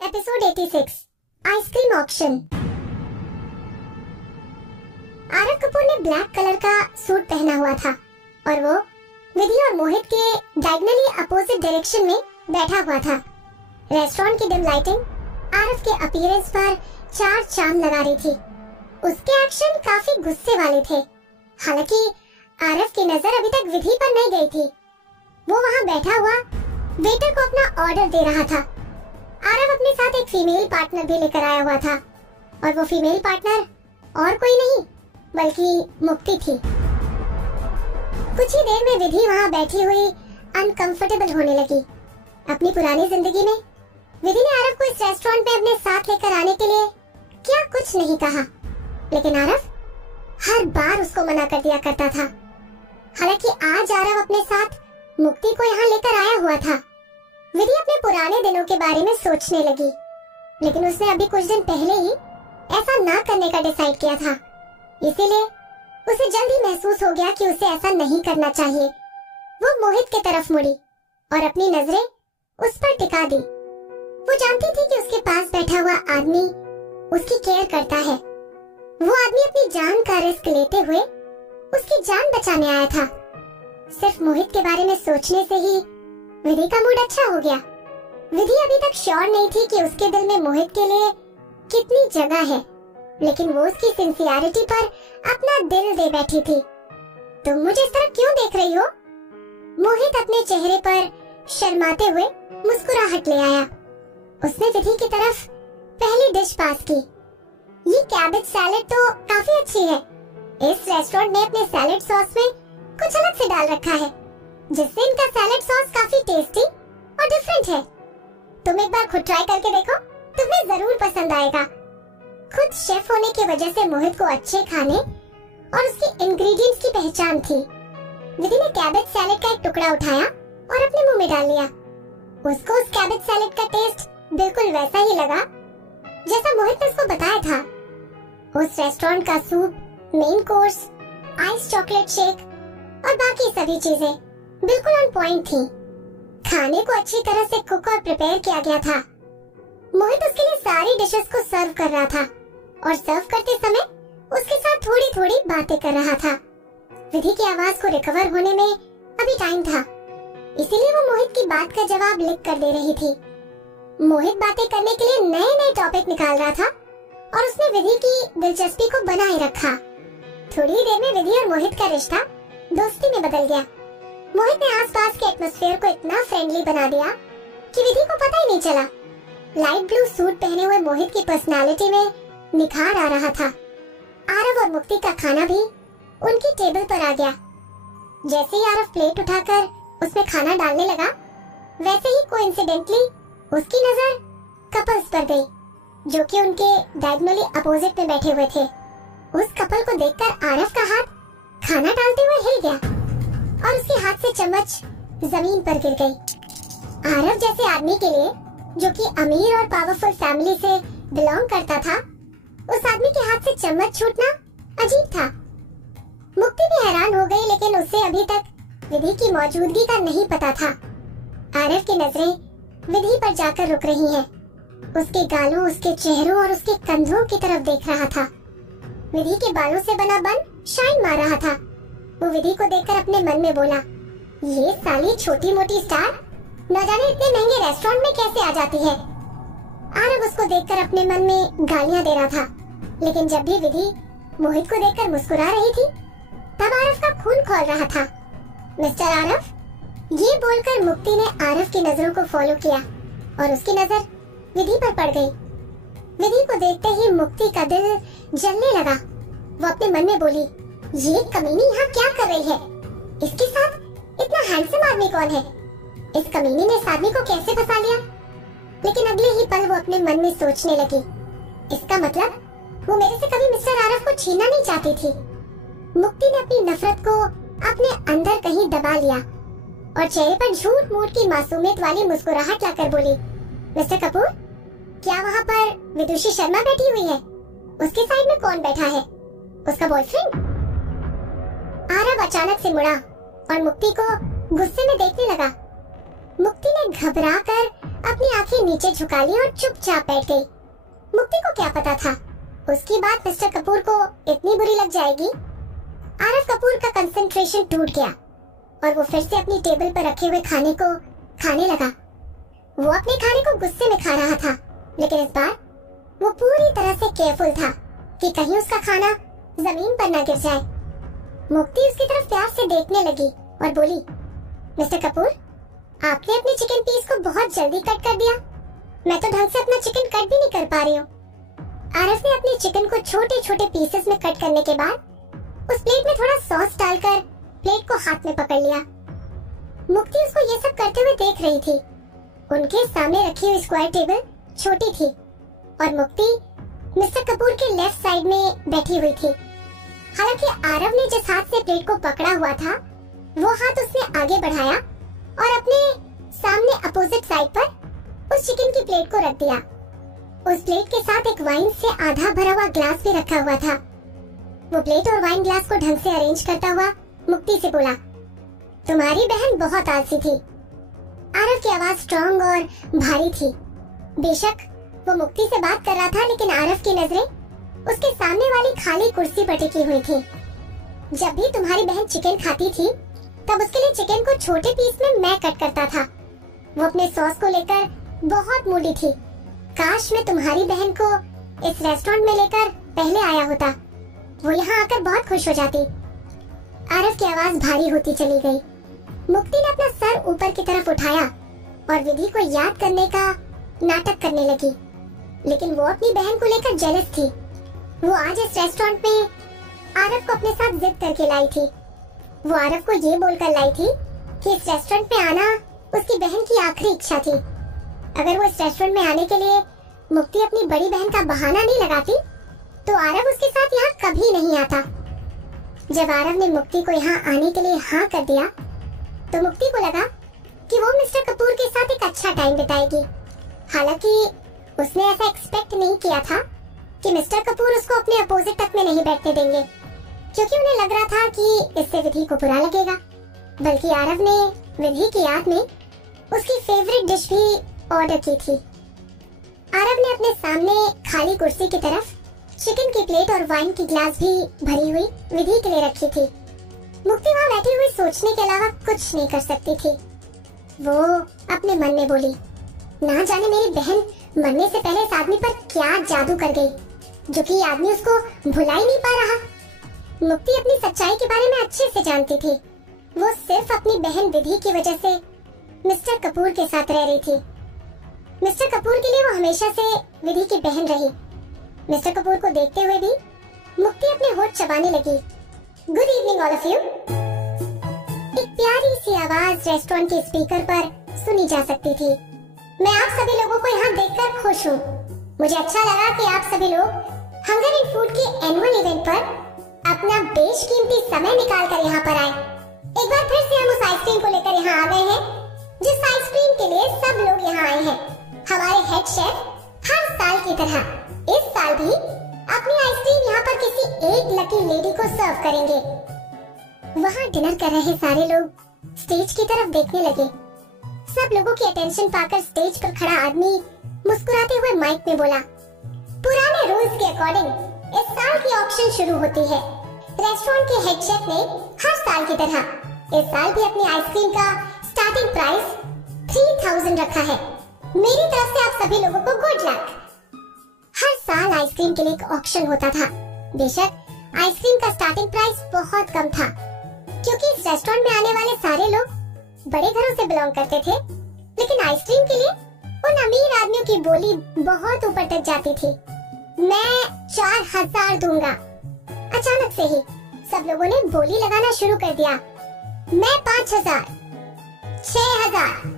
Episode 86 ice cream auction. Aarav Kapoor ने black colour का suit पहना हुआ था और वो विधि और मोहित के डायगोनली अपोजिट डायरेक्शन में बैठा हुआ था। रेस्टोरेंट की डिम लाइटिंग आरव के अपीयरेंस पर चार चांद लगा रही थी। उसके एक्शन काफी गुस्से वाले थे। हालांकि आरव की नजर अभी तक विधि पर नहीं गई थी। वो वहाँ बैठा हुआ वेटर को अपना ऑर्डर दे रहा था। आरव अपने साथ एक फीमेल पार्टनर भी लेकर आया हुआ था और वो फीमेल पार्टनर और कोई नहीं बल्कि मुक्ति थी। कुछ ही देर में विधि वहाँ बैठी हुई अनकंफर्टेबल होने लगी। अपनी पुरानी जिंदगी में विधि ने आरव को इस रेस्टोरेंट में अपने साथ लेकर आने के लिए क्या कुछ नहीं कहा, लेकिन आरव हर बार उसको मना कर दिया करता था। हालांकि आज आरव अपने साथ मुक्ति को यहाँ लेकर आया हुआ था। विधि अपने पुराने दिनों के बारे में सोचने लगी, लेकिन उसने अभी कुछ दिन पहले ही ऐसा ना करने का डिसाइड किया था। इसीलिए उसे जल्द ही महसूस हो गया कि उसे ऐसा नहीं करना चाहिए। वो मोहित की तरफ मुड़ी और अपनी नजरें उस पर टिका दी। वो जानती थी कि उसके पास बैठा हुआ आदमी उसकी केयर करता है। वो आदमी अपनी जान का रिस्क लेते हुए उसकी जान बचाने आया था। सिर्फ मोहित के बारे में सोचने से ही विधि का मूड अच्छा हो गया। विधि अभी तक श्योर नहीं थी कि उसके दिल में मोहित के लिए कितनी जगह है, लेकिन वो उसकी सिंसियरिटी पर अपना दिल दे बैठी थी। तुम मुझे इस तरह क्यों देख रही हो? मोहित अपने चेहरे पर शर्माते हुए मुस्कुराहट ले आया। उसने विधि की तरफ पहली डिश पास की। ये कैबेज सैलेड तो काफी अच्छी है। इस रेस्टोरेंट ने अपने सैलेड सॉस में कुछ अलग से डाल रखा है, जिससे इनका सैलेड सॉस काफी टेस्टी और डिफरेंट है। तुम एक बार खुद ट्राई करके देखो, तुम्हें जरूर पसंद आएगा। खुद शेफ होने की वजह से मोहित को अच्छे खाने और उसके इंग्रेडिएंट्स की पहचान थी। विधि ने कैबेज सैलेड का एक टुकड़ा उठाया और अपने मुंह में डाल लिया। उसको उस कैबेज सैलेड का टेस्ट बिल्कुल वैसा ही लगा जैसा मोहित ने उसको बताया था। उस रेस्टोरेंट का soup, main course, ice chocolate shake और बाकी सभी चीजें बिल्कुल ऑन पॉइंट थी। खाने को अच्छी तरह से कुक और प्रिपेयर किया गया था। मोहित उसके लिए सारी डिशेस को सर्व कर रहा था और सर्व करते समय उसके साथ थोड़ी थोड़ी बातें कर रहा था। विधि की आवाज को रिकवर होने में अभी टाइम था, इसीलिए वो मोहित की बात का जवाब लिख कर दे रही थी। मोहित बातें करने के लिए नए नए टॉपिक निकाल रहा था और उसने विधि की दिलचस्पी को बनाए रखा। थोड़ी ही देर में विधि और मोहित का रिश्ता दोस्ती में बदल गया। मोहित ने आसपास के एटमॉस्फेयर को इतना फ्रेंडली बना दिया कि विधि को पता ही नहीं चला। लाइट ब्लू सूट पहने हुए मोहित की पर्सनालिटी में निखार आ रहा था। आरव और मुक्ति का खाना भी उनकी टेबल पर आ गया। जैसे ही आरव प्लेट उठाकर उसमें खाना डालने लगा, वैसे ही कोइंसिडेंटली उसकी नजर कपल्स पर गई, जो कि उनके डायगोनली अपोजिट में बैठे हुए थे। उस कपल को देखकर आरव का हाथ खाना डालते हुए हिल गया और उसके हाथ से चम्मच जमीन पर गिर गई। आरव जैसे आदमी के लिए, जो कि अमीर और पावरफुल फैमिली से बिलोंग करता था, उस आदमी के हाथ से चम्मच छूटना अजीब था। मुक्ति भी हैरान हो गई, लेकिन उसे अभी तक विधि की मौजूदगी का नहीं पता था। आरव की नजरें विधि पर जाकर रुक रही हैं। उसके गालों, उसके चेहरों और उसके कंधों की तरफ देख रहा था। विधि के बालों से बना बन शाइन मार रहा था। वो विधि को देखकर अपने मन में बोला, ये साली छोटी मोटी स्टार न जाने इतने महंगे रेस्टोरेंट में कैसे आ जाती है। आरव उसको देखकर अपने मन में गालियां दे रहा था, लेकिन जब भी विधि मोहित को देखकर मुस्कुरा रही थी, तब आरव का खून खौल रहा था। मिस्टर आरव, ये बोलकर मुक्ति ने आरव की नजरों को फॉलो किया और उसकी नजर विधि पर पड़ गई। विधि को देखते ही मुक्ति का दिल जलने लगा। वो अपने मन में बोली, ये कमीनी यहाँ क्या कर रही है? इसके साथ इतना हैंडसम आदमी कौन है? इस कमीनी ने इस आदमी को कैसे फंसा लिया? लेकिन अगले ही पल वो अपने मन में सोचने लगी, इसका मतलब वो मेरे से कभी मिस्टर आरव को छीनना नहीं चाहती थी। मुक्ति ने अपनी नफरत को अपने अंदर कहीं दबा लिया और चेहरे पर झूठ मूठ की मासूमियत वाली मुस्कुराहट लाकर बोली, मिस्टर कपूर, क्या वहाँ पर विदुषी शर्मा बैठी हुई है? उसके साइड में कौन बैठा है? उसका बॉयफ्रेंड? आरव अचानक से मुड़ा और मुक्ति को गुस्से में देखने लगा। मुक्ति ने घबराकर अपनी आंखें नीचे झुका ली और चुपचाप बैठ गई। मुक्ति को क्या पता था उसकी बात मिस्टर कपूर को इतनी बुरी लग जाएगी। आरव कपूर का कंसंट्रेशन टूट गया और वो फिर से अपनी टेबल पर रखे हुए खाने को खाने लगा। वो अपने खाने को गुस्से में खा रहा था, लेकिन इस बार वो पूरी तरह से केयरफुल था कि कहीं उसका खाना जमीन पर न गिर जाए। मुक्ति उसकी तरफ प्यार से देखने लगी और बोली, मिस्टर कपूर, आपने अपने चिकन पीस को बहुत जल्दी कट कर दिया। मैं तो ढंग से अपना चिकन कट भी नहीं कर पा रही हूँ। आरव ने अपने चिकन को छोटे छोटे पीसेस में कट करने के बाद उस प्लेट में थोड़ा सॉस डालकर प्लेट को हाथ में पकड़ लिया। मुक्ति उसको ये सब करते हुए देख रही थी। उनके सामने रखी हुई स्क्वायर टेबल छोटी थी और मुक्ति मिस्टर कपूर के लेफ्ट साइड में बैठी हुई थी। हालांकि आरव ने जिस हाथ से प्लेट को पकड़ा हुआ था वो हाथ उसने आगे बढ़ाया और अपने सामने अपोजिट साइड पर उस चिकन की प्लेट को रख दिया। उस प्लेट के साथ एक वाइन से आधा भरा हुआ ग्लास भी रखा हुआ था। वो प्लेट और वाइन ग्लास को ढंग से अरेंज करता हुआ मुक्ति से बोला, तुम्हारी बहन बहुत आलसी थी। आरव की आवाज स्ट्रॉन्ग और भारी थी। बेशक वो मुक्ति से बात कर रहा था, लेकिन आरव की नजरें उसके सामने वाली खाली कुर्सी पर टिकी हुई थी। जब भी तुम्हारी बहन चिकन खाती थी तब उसके लिए चिकन को छोटे पीस में मैं कट करता था। वो अपने सॉस को लेकर बहुत मूडी थी। काश मैं तुम्हारी बहन को इस रेस्टोरेंट में लेकर पहले आया होता, वो यहाँ आकर बहुत खुश हो जाती। आरव की आवाज भारी होती चली गई। मुक्ति ने अपना सर ऊपर की तरफ उठाया और विधि को याद करने का नाटक करने लगी, लेकिन वो अपनी बहन को लेकर जेलस थी। वो आज इस रेस्टोरेंट में आरव को अपने साथ जिद करके लाई थी। वो आरव को ये बोलकर लाई थी कि इस रेस्टोरेंट में आना उसकी बहन की आखिरी इच्छा थी। अगर वो इस रेस्टोरेंट में आने के लिए मुक्ति अपनी बड़ी बहन का बहाना नहीं लगाती तो आरव उसके साथ यहाँ कभी नहीं आता। जब आरव ने मुक्ति को यहाँ आने के लिए हाँ कर दिया तो मुक्ति को लगा कि वो मिस्टर कपूर के साथ एक अच्छा टाइम बिताएगी। हालांकि उसने ऐसा एक्सपेक्ट नहीं किया था कि मिस्टर कपूर उसको अपने अपोजिट तक में नहीं बैठने देंगे, क्योंकि उन्हें लग रहा था कि इससे विधि को बुरा लगेगा। बल्कि आरव ने विधि की याद में उसकी फेवरेट डिश भी ऑर्डर की थी। आरव ने अपने सामने खाली कुर्सी की तरफ चिकन की प्लेट और वाइन की ग्लास भी भरी हुई विधि के लिए रखी थी। मुक्ति वहाँ बैठी हुई सोचने के अलावा कुछ नहीं कर सकती थी। वो अपने मन में बोली, ना जाने मेरी बहन मरने से पहले इस आदमी पर क्या जादू कर गई, जो कि आदमी उसको भुला ही नहीं पा रहा। मुक्ति अपनी सच्चाई के बारे में अच्छे से जानती थी। वो सिर्फ अपनी बहन विधि की वजह से मिस्टर कपूर के साथ रह रही थी। मिस्टर कपूर के लिए वो हमेशा से विधि की बहन रही। मिस्टर कपूर को देखते हुए भी मुक्ति अपने होठ चबाने लगी। Good evening all of you. एक प्यारी सी आवाज रेस्टोरेंट के स्पीकर पर सुनी जा सकती थी। मैं आप सभी लोगों को यहाँ देखकर खुश हूँ। मुझे अच्छा लगा कि आप सभी लोग हंगर एंड फूड के एनुअल इवेंट पर अपना बेशकीमती समय निकाल कर यहाँ पर आए। एक बार फिर से हम उस आइसक्रीम को लेकर यहाँ आ गए हैं जिस आइसक्रीम के लिए सब लोग यहाँ आए हैं। हमारे हेड शेफ हर साल की तरह इस साल भी अपनी आइसक्रीम यहाँ पर किसी एक लकी लेडी को सर्व करेंगे। वहाँ डिनर कर रहे सारे लोग स्टेज की तरफ देखने लगे। सब लोगों की अटेंशन पाकर स्टेज पर खड़ा आदमी मुस्कुराते हुए माइक में बोला, पुराने रूल्स के अकॉर्डिंग इस साल की ऑक्शन शुरू होती है। रेस्टोरेंट के हेड शेफ ने हर साल की तरह इस साल भी अपनी आइसक्रीम का स्टार्टिंग प्राइस 3000 रखा है। मेरी तरफ से आप सभी लोगों को गुड लक। हर साल आइसक्रीम के लिए एक ऑक्शन होता था। बेशक आइसक्रीम का स्टार्टिंग प्राइस बहुत कम था, क्योंकि इस रेस्टोरेंट में आने वाले सारे लोग बड़े घरों से बिलोंग करते थे, लेकिन आइसक्रीम के लिए उन अमीर आदमियों की बोली बहुत ऊपर तक जाती थी। मैं 4000 दूंगा। अचानक से ही सब लोगों ने बोली लगाना शुरू कर दिया। मैं 5000, 6000,